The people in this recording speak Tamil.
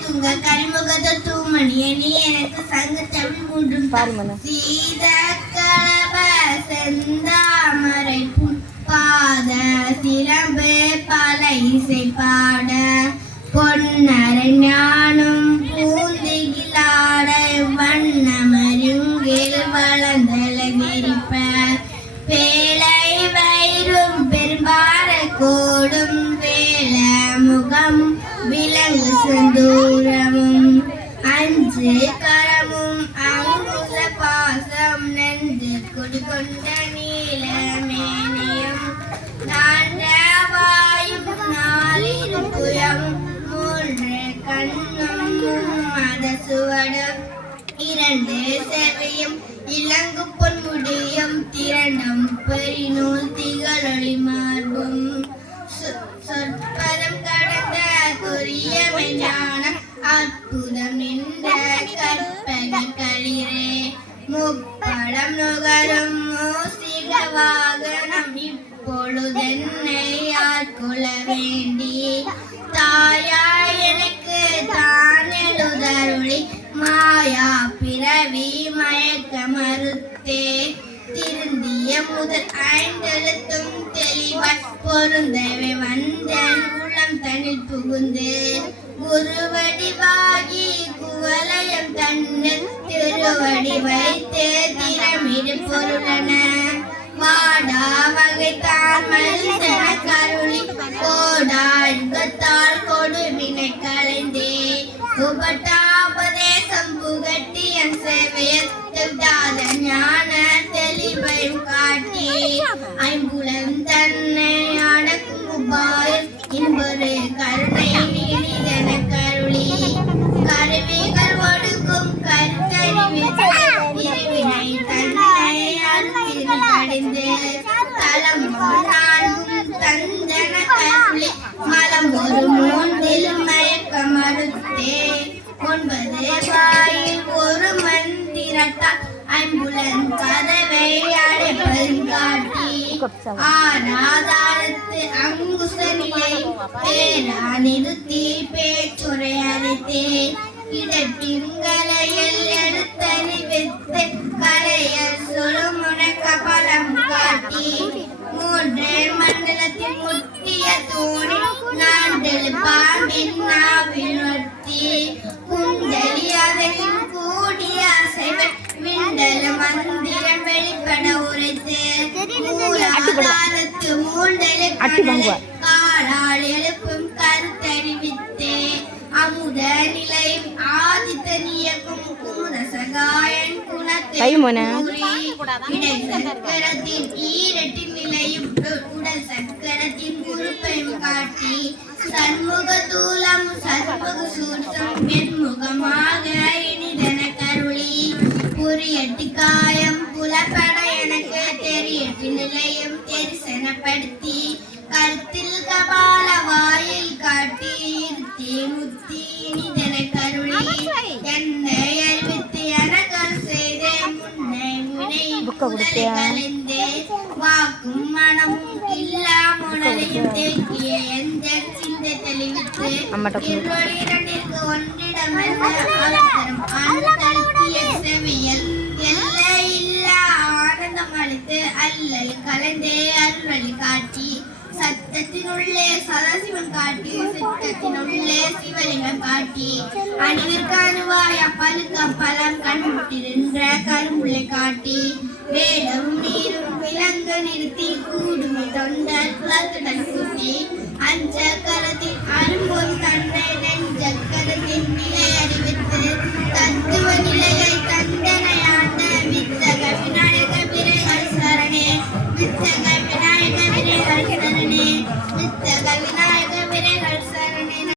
துங்க கரிமுகத தூமணிய நீ எனக்கு சங்க தமிழ் மூன்றும் சீத கலப செந்தாமரை பாத சிலம்பு பல இசை பாட பொன்னரை ஞானம் பூந்திகிலாட வண்ணமருங்கில் வளர்ந்தழகிரிப்ப பேழை வயிறும் பெரும்பார கோடும் வேல முகம் விலங்கு செந்தூரமும் அஞ்சு கரமும் அங்குச பாசம் நெஞ்சு குடிகொண்ட நீலமேனியும் நான்காவாயும் நாளிரு புயம் மூன்று கண்ணும் மத சுவடும் இரண்டு செவியும் இலங்கு பொன்முடியும் திரண்டும் பெரிநூல் திகழொளி மார்பும் சொற்பதம் கடந்த குறியமை ஞானம் அற்புதம் நின்ற கற்பக களிரே முப்படம் நுகரும் மூசிக வாகனம் இப்பொழுதென்னை ஆட்கொள்ள வேண்டி தாயாய் எனக்கு தான் எழுதருளி மாயா பிறவி மயக்க மறுத்தே திருந்திய முதல் ஐந்தெழுத்தும் தெளிவாய் பொருந்தவே வந்தன் உள்ளம் தனில் புகுந்து குருவடிவாகி குவலயம் தன்னில் திருவடி வைத்து திறமிடு பொருளன வாடா வகை தாமல் கருளி கோடா யுகத்தால் கொடுவினை களைந்தே உபட்டாபதேசம் புகட்டி என் சேவையில் தெவ்தாத ஞான தெளிவையும் காட்டி ஐம்புலம் தன்னை அடக்கும் உபாயம் இன்பொரு கருணை நீரிதன கருளி கருவிகள் ஒடுக்கும் கருத்தறிவித்து இருவினை தன்னை அருகில் கடிந்து தலம் நான்கும் தந்தன கருளி மலம் ஒரு மூன்றில் மயக்க மறுத்தே ஒன்பது வாயில் ஒரு மந்திரத்தால் ஐம்புலன் கதவை அடைப்பதும் காட்டி ஆராதாரத்து அங்குச நிலை பேரா நிறுத்தி பேச்சுரை அழைத்தே இடத்திங்களையில் எடுத்தறிவித்து கலையல் சுழுமுன கபலம் காட்டி மூன்றே மண்டலத்தில் முட்டிய தூணி நாண்டல் பாம்பின் நாவில் ஒட்டி குண்டலி அதனின் கூடிய அசைவன் விண்டல மந்திரம் வெளிப்பட உரைத்து மூலாதாரத்து மூண்டலு காலால் எழுப்பும் கருத்தறிவித்தே அமுத நிலையும் ஆதித்த நியக்கும் குமுத சகாயன் குணத்தை இடை சக்கரத்தின் ஈரட்டின் நிலையும் உடல் சக்கரத்தின் உறுப்பையும் காட்டி சண்முக தூலம் சண்முக சூட்சம் வெண்முகமாக இனிதன கருளி புரியட்டி காயம் புலப்பட எனக்கு தெரியட்டி நிலையும் தெரிசனப்படுத்தி கருத்தில் கபால வாயில் காட்டி இருத்தி முத்தி இனிதன கருளி என்னை அறிவித்து எனக்கல் செய்தே முன்னை முனை உடலை கலைந்தே வாக்கும் மனமும் இல்லா முடலையும் தேக்கிய எந்த சிந்தை தெளிவித்து இருளொளி இரண்டிற்கு ஒன்றிடமென்ற அவசரம் அந்தத்திய செவியல் எல்லை இல்லா ஆனந்தம் அளித்து அல்லல் கலந்தே அருளி காட்டி சத்தத்தினுள்ளே சதாசிவன் காட்டி சித்தத்தினுள்ளே சிவலிங்கம் காட்டி அணிவிற்கு அணுவாய பழுக்க பலம் கண்முட்டிருந்த கரும்புள்ளை காட்டி வேடம் நீரும் விலங்க நிறுத்தி கூடுமை தொண்டர் குலத்துடன் கூட்டி அஞ்ச கர